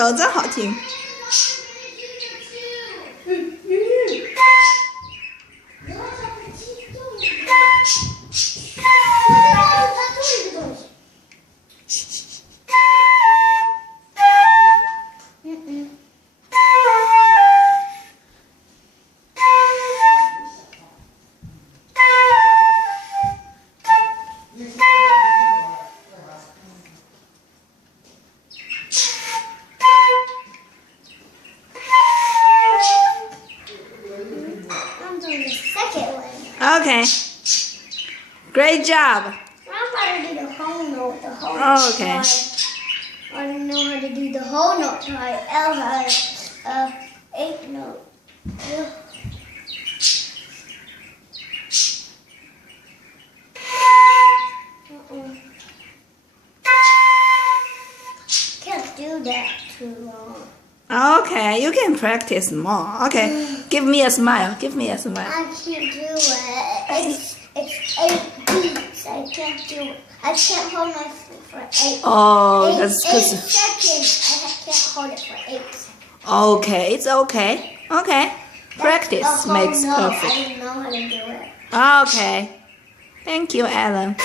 呦，真好听。Okay. Great job. I'm about to do the whole note. The whole note. Okay. I don't know how to do the whole note. Try L has eighth note. Can't do that too long. Okay, you can practice more. Okay, give me a smile. Give me a smile. I can't do it. It's 8 beats. I can't do it. I can't hold my foot for 8. Oh, eight, that's 8 good. seconds. I can't hold it for 8 seconds. Okay, it's okay. Okay, practice That's the whole makes note. perfect. I didn't know how to do it. Okay, thank you, Alan.